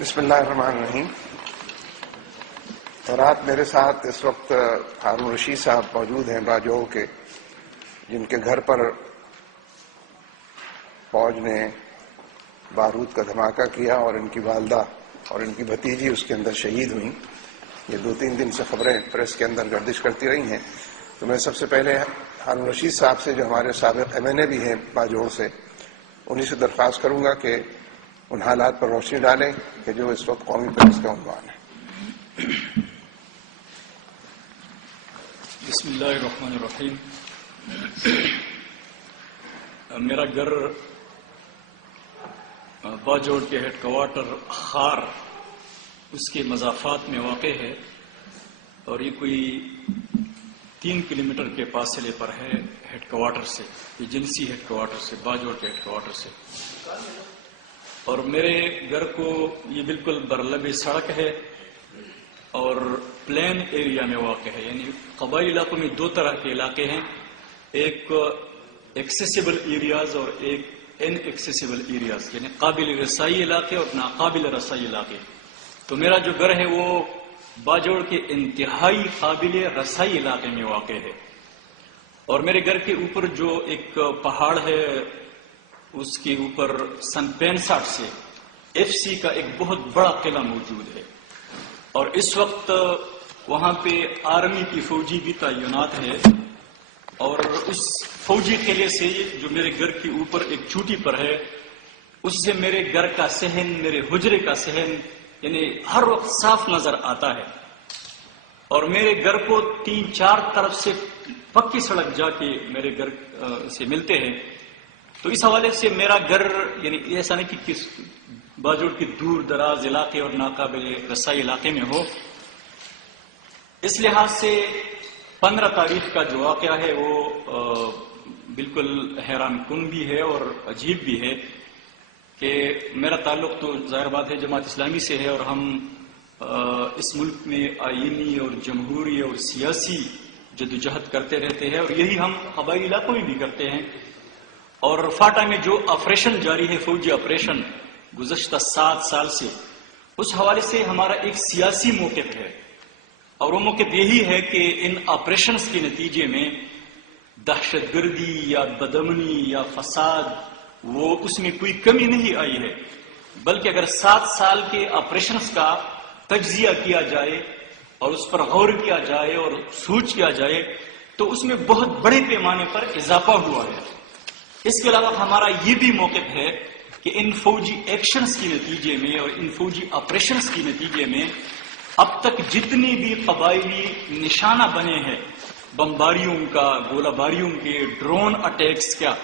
بسم اللہ الرحمن الرحیم. رات میرے ساتھ اس وقت ہارون رشید صاحب موجود ہیں باجوڑ کے، جن کے گھر پر فوج نے بارود کا دھماکہ کیا اور ان کی والدہ اور ان کی بھتیجی اس کے اندر شہید ہوئیں. یہ 2-3 دن سے خبریں پریس کے اندر گردش کرتی رہی ہیں. تو میں سب سے پہلے ہارون رشید صاحب سے، جو ہمارے سابق MNA بھی ہیں باجوڑ سے، انہی سے درخواست کروں گا کہ ان حالات پر روشنی ڈالیں کہ جو اس وقت قومی پریس کا عنوان ہے. بسم اللہ الرحمن الرحیم. میرا گھر باجوڑ کے ہیڈ کوارٹر خار اس کے مضافات میں واقع ہے، اور یہ کوئی 3 کلومیٹر کے فاصلے پر ہے ہیڈ کوارٹر سے، ایجنسی ہیڈ کوارٹر سے، باجوڑ کے ہیڈ کوارٹر سے. اور میرے گھر کو یہ بالکل برلب سڑک ہے اور پلین ایریا میں واقع ہے. یعنی قبائلی علاقوں میں 2 طرح کے علاقے ہیں، ایک ایکسیسیبل ایریاز اور ایک ان ایکسیسیبل ایریاز، یعنی قابل رسائی علاقے اور ناقابل رسائی علاقے. تو میرا جو گھر ہے وہ باجوڑ کے انتہائی قابل رسائی علاقے میں واقع ہے. اور میرے گھر کے اوپر جو ایک پہاڑ ہے، اس کے اوپر سن 65 سے FC کا ایک بہت بڑا قلعہ موجود ہے، اور اس وقت وہاں پہ آرمی کی فوجی بھی تعینات ہے. اور اس فوجی قلعے سے جو میرے گھر کے اوپر ایک چوٹی پر ہے، اس سے میرے گھر کا صحن، میرے حجرے کا صحن یعنی ہر وقت صاف نظر آتا ہے. اور میرے گھر کو 3-4 طرف سے پکی سڑک جا کے میرے گھر سے ملتے ہیں. تو اس حوالے سے میرا گھر یعنی ایسا نہیں کہ کس باجوڑ کے دور دراز علاقے اور ناقابل رسائی علاقے میں ہو. اس لحاظ سے 15 تاریخ کا جو واقعہ ہے وہ بالکل حیران کن بھی ہے اور عجیب بھی ہے کہ میرا تعلق تو ظاہر بات ہے جماعت اسلامی سے ہے، اور ہم اس ملک میں آئینی اور جمہوری اور سیاسی جدوجہد کرتے رہتے ہیں، اور یہی ہم قبائلی علاقوں میں بھی کرتے ہیں. اور فاٹا میں جو آپریشن جاری ہے، فوجی آپریشن گزشتہ 7 سال سے، اس حوالے سے ہمارا ایک سیاسی موقف ہے. اور وہ موقف یہی ہے کہ ان آپریشنز کے نتیجے میں دہشت گردی یا بدامنی یا فساد وہ اس میں کوئی کمی نہیں آئی ہے، بلکہ اگر 7 سال کے آپریشنز کا تجزیہ کیا جائے اور اس پر غور کیا جائے اور سوچ کیا جائے تو اس میں بہت بڑے پیمانے پر اضافہ ہوا ہے. اس کے علاوہ ہمارا یہ بھی موقف ہے کہ ان فوجی ایکشنز کے نتیجے میں اور ان فوجی آپریشنز کے نتیجے میں اب تک جتنی بھی قبائلی نشانہ بنے ہیں، بمباریوں کا، گولہ باریوں کے، ڈرون اٹیکس کا،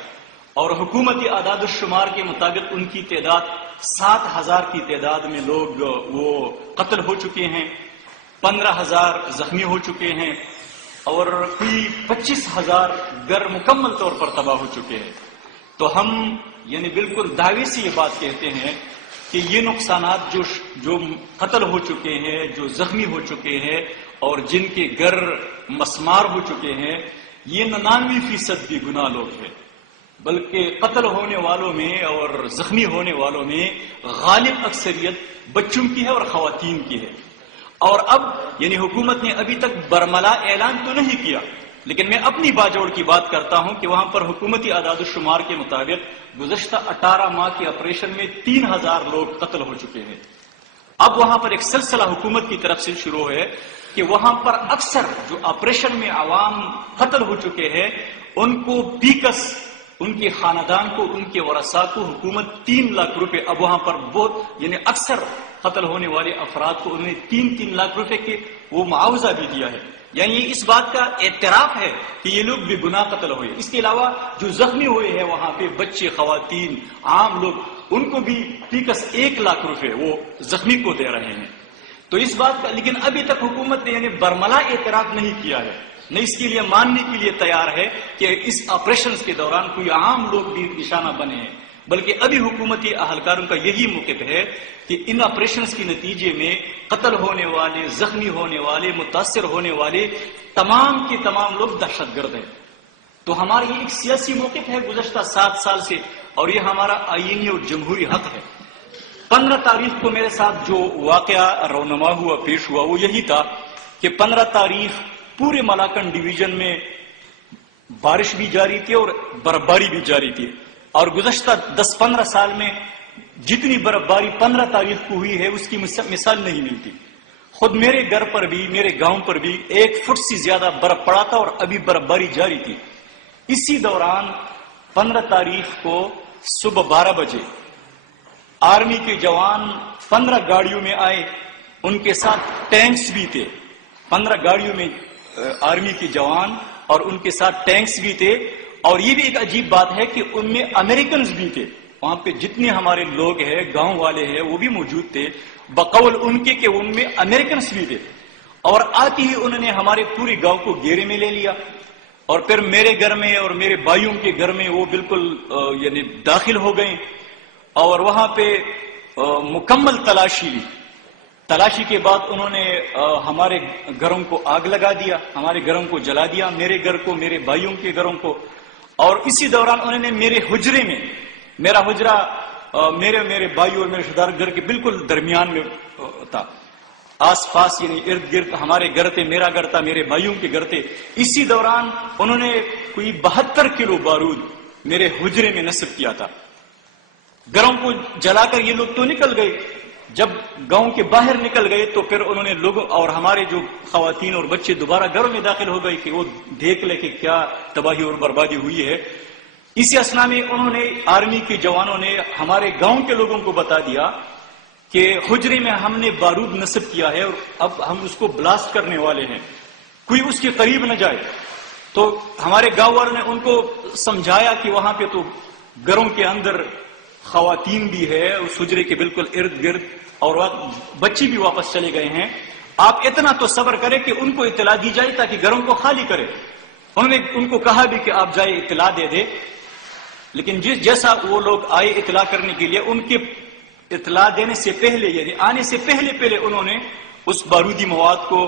اور حکومتی اعداد و شمار کے مطابق ان کی تعداد 7,000 کی تعداد میں لوگ وہ قتل ہو چکے ہیں، 15,000 زخمی ہو چکے ہیں، اور کوئی 25,000 گھر مکمل طور پر تباہ ہو چکے ہیں. تو ہم یعنی بالکل دعوے سے یہ بات کہتے ہیں کہ یہ نقصانات جو قتل ہو چکے ہیں، جو زخمی ہو چکے ہیں اور جن کے گھر مسمار ہو چکے ہیں، یہ 99% بھی گناہ لوگ ہیں، بلکہ قتل ہونے والوں میں اور زخمی ہونے والوں میں غالب اکثریت بچوں کی ہے اور خواتین کی ہے. اور اب یعنی حکومت نے ابھی تک برملا اعلان تو نہیں کیا، لیکن میں اپنی باجوڑ کی بات کرتا ہوں کہ وہاں پر حکومتی اعداد و شمار کے مطابق گزشتہ 18 ماہ کے آپریشن میں 3,000 لوگ قتل ہو چکے ہیں. اب وہاں پر ایک سلسلہ حکومت کی طرف سے شروع ہے کہ وہاں پر اکثر جو آپریشن میں عوام قتل ہو چکے ہیں ان کو بیکس، ان کے خاندان کو، ان کے ورثاء کو حکومت 3 لاکھ روپے، اب وہاں پر بہت یعنی اکثر قتل ہونے والے افراد کو انہوں نے 3-3 لاکھ روپے کے وہ معاوضہ بھی دیا ہے. یعنی اس بات کا اعتراف ہے کہ یہ لوگ بے گناہ قتل ہوئے. اس کے علاوہ جو زخمی ہوئے ہیں وہاں پہ بچے، خواتین، عام لوگ، ان کو بھی فیکس 1 لاکھ روپے وہ زخمی کو دے رہے ہیں. تو اس بات کا لیکن ابھی تک حکومت نے یعنی برملا اعتراف نہیں کیا ہے، نہ اس کے لیے ماننے کے لیے تیار ہے کہ اس آپریشنز کے دوران کوئی عام لوگ بھی نشانہ بنے ہیں. بلکہ ابھی حکومتی اہلکاروں کا یہی موقف ہے کہ ان آپریشنز کے نتیجے میں قتل ہونے والے، زخمی ہونے والے، متاثر ہونے والے تمام کے تمام لوگ دہشت گرد ہیں. تو ہمارا یہ ایک سیاسی موقف ہے گزشتہ 7 سال سے، اور یہ ہمارا آئینی اور جمہوری حق ہے. 15 تاریخ کو میرے ساتھ جو واقعہ رونما ہوا، پیش ہوا، وہ یہی تھا کہ 15 تاریخ پورے ملاکنڈ ڈویژن میں بارش بھی جاری تھی اور برفباری بھی جاری تھی، اور گزشتہ 10-15 سال میں جتنی برفباری 15 تاریخ کو ہوئی ہے اس کی مثال نہیں ملتی۔ خود میرے گھر پر بھی، میرے گاؤں پر بھی 1 فٹ سے زیادہ برف پڑا تھا اور ابھی برفباری جاری تھی۔ اسی دوران 15 تاریخ کو صبح 12 بجے آرمی کے جوان 15 گاڑیوں میں آئے، ان کے ساتھ ٹینکس بھی تھے۔ 15 گاڑیوں میں آرمی کے جوان اور ان کے ساتھ ٹینکس بھی تھے، اور یہ بھی ایک عجیب بات ہے کہ ان میں امریکنز بھی تھے۔ وہاں پہ جتنے ہمارے لوگ ہیں، گاؤں والے ہیں، وہ بھی موجود تھے، بقول ان کے کہ ان میں امریکنز بھی تھے، اور آتے ہی انہوں نے ہمارے پورے گاؤں کو گھیرے میں لے لیا، اور پھر میرے گھر میں اور میرے بھائیوں کے گھر میں وہ بالکل یعنی داخل ہو گئے، اور وہاں پہ مکمل تلاشی لی۔ تلاشی کے بعد انہوں نے ہمارے گھروں کو آگ لگا دیا، ہمارے گھروں کو جلا دیا، میرے گھر کو، میرے بھائیوں کے گھروں کو، اور اسی دوران انہوں نے میرے حجرے میں، میرا حجرہ میرے بھائی اور میرے رشتہ دار گھر کے بالکل درمیان میں تھا، آس پاس یعنی ارد گرد ہمارے گھر تھے، میرا گھر تھا، میرے بھائیوں کے گھر تھے۔ اسی دوران انہوں نے کوئی 72 کلو بارود میرے حجرے میں نصب کیا تھا۔ گھروں کو جلا کر یہ لوگ تو نکل گئے، جب گاؤں کے باہر نکل گئے تو پھر انہوں نے لوگوں اور ہمارے جو خواتین اور بچے دوبارہ گھروں میں داخل ہو گئے کہ وہ دیکھ لے کہ کیا تباہی اور بربادی ہوئی ہے۔ اسی اسنا میں انہوں نے، آرمی کے جوانوں نے ہمارے گاؤں کے لوگوں کو بتا دیا کہ حجرے میں ہم نے بارود نصب کیا ہے اور اب ہم اس کو بلاسٹ کرنے والے ہیں، کوئی اس کے قریب نہ جائے۔ تو ہمارے گاؤں والوں نے ان کو سمجھایا کہ وہاں پہ تو گھروں کے اندر خواتین بھی ہے اس حجرے کے بالکل ارد گرد، اور بچے بھی واپس چلے گئے ہیں، آپ اتنا تو صبر کریں کہ ان کو اطلاع دی جائے تاکہ گھروں کو خالی کرے۔ انہوں نے ان کو کہا بھی کہ آپ جائے اطلاع دے دے، لیکن جیسا وہ لوگ آئے اطلاع کرنے کے لیے، ان کے اطلاع دینے سے پہلے یعنی آنے سے پہلے انہوں نے اس بارودی مواد کو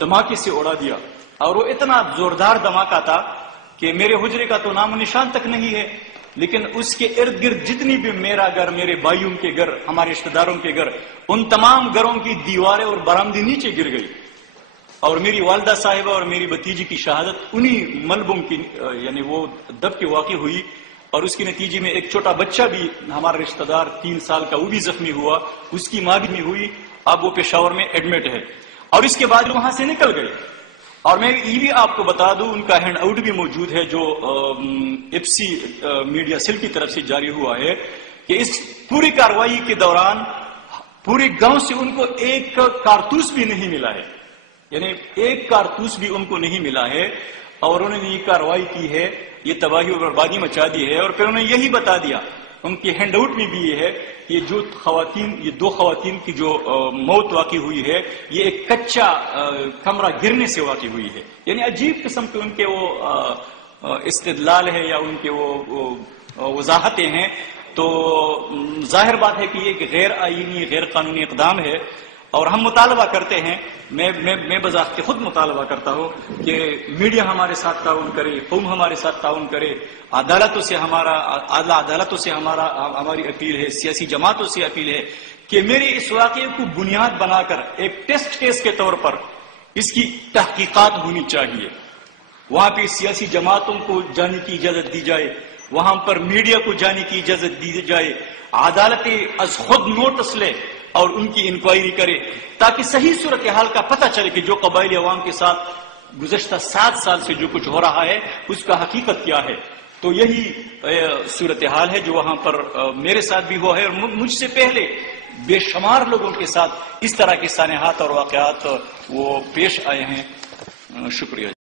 دھماکے سے اڑا دیا، اور وہ اتنا زوردار دھماکہ تھا کہ میرے حجرے کا تو نام و نشان تک نہیں ہے، لیکن اس کے ارد گرد جتنی بھی میرا گھر، میرے بھائیوں کے گھر، ہمارے رشتہ داروں کے گھر، ان تمام گھروں کی دیواریں اور برآمدی نیچے گر گئی، اور میری والدہ صاحبہ اور میری بھتیجی کی شہادت انہی ملبوں کی یعنی وہ دب کے واقع ہوئی، اور اس کے نتیجے میں ایک چھوٹا بچہ بھی ہمارا رشتہ دار 3 سال کا وہ بھی زخمی ہوا، اس کی ماں بھی ہوئی، اب وہ پشاور میں ایڈمٹ ہے، اور اس کے بعد وہاں سے نکل گئے۔ اور میں یہ بھی آپ کو بتا دوں، ان کا ہینڈ آؤٹ بھی موجود ہے جو ایپسی میڈیا سیل کی طرف سے جاری ہوا ہے کہ اس پوری کارروائی کے دوران پورے گاؤں سے ان کو ایک کارتوس بھی نہیں ملا ہے، یعنی ایک کارتوس بھی ان کو نہیں ملا ہے، اور انہوں نے یہ کارروائی کی ہے، یہ تباہی اور بربادی مچا دی ہے۔ اور پھر انہوں نے یہی بتا دیا، ان کے ہینڈ آؤٹ میں بھی یہ ہے کہ جو یہ 2 خواتین کی جو موت واقع ہوئی ہے، یہ ایک کچا کمرہ گرنے سے واقع ہوئی ہے۔ یعنی عجیب قسم کے ان کے وہ استدلال ہے یا ان کے وہ وضاحتیں ہیں، تو ظاہر بات ہے کہ یہ ایک غیر آئینی، غیر قانونی اقدام ہے، اور ہم مطالبہ کرتے ہیں، میں بذات خود مطالبہ کرتا ہوں کہ میڈیا ہمارے ساتھ تعاون کرے، قوم ہمارے ساتھ تعاون کرے، عدالتوں سے ہماری اپیل ہے، سیاسی جماعتوں سے اپیل ہے کہ میرے اس واقعے کو بنیاد بنا کر ایک ٹیسٹ کیس کے طور پر اس کی تحقیقات ہونی چاہیے، وہاں پہ سیاسی جماعتوں کو جانے کی اجازت دی جائے، وہاں پر میڈیا کو جانے کی اجازت دی جائے، عدالتیں از خود نوٹس لے اور ان کی انکوائری کرے، تاکہ صحیح صورتحال کا پتہ چلے کہ جو قبائلی عوام کے ساتھ گزشتہ 7 سال سے جو کچھ ہو رہا ہے اس کا حقیقت کیا ہے۔ تو یہی صورتحال ہے جو وہاں پر میرے ساتھ بھی ہوا ہے، اور مجھ سے پہلے بے شمار لوگوں کے ساتھ اس طرح کے سانحات اور واقعات وہ پیش آئے ہیں۔ شکریہ۔